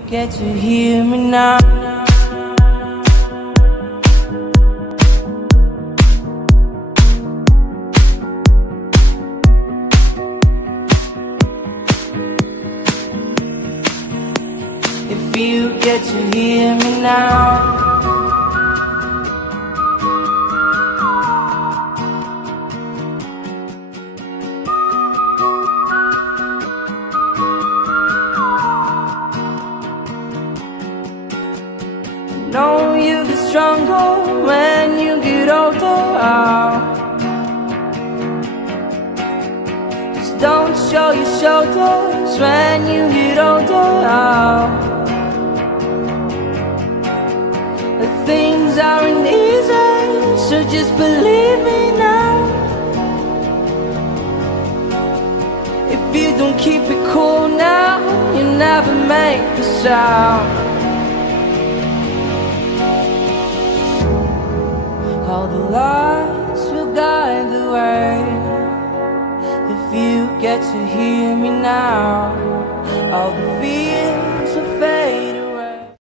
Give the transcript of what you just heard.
you get to hear me now. If you get to hear me now. Know you get stronger when you get older. Just don't show your shoulders when you get older. But things aren't easy, so just believe me now. If you don't keep it cool now, you never make the sound. All the lights will guide the way. If you get to hear me now, all the fears